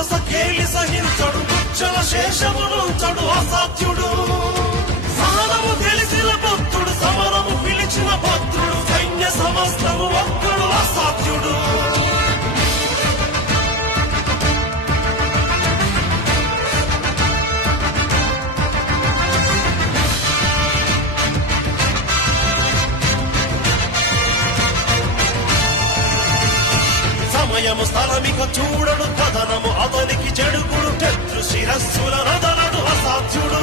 రాక్షస కేలి సహించడు దుచ్చల శేషమును చడు అసాధ్యుడు సహనము తెలిసిన భక్తుడు సమరము పిలిచిన భద్రుడు సైన్య సమస్తము ఒక్కడు అసాధ్యుడు సమయము స్థలమిక చూడడు కథనము అతనికి చెడుకుడు శత్రు శిరస్సుల రదనడు అసాధ్యుడు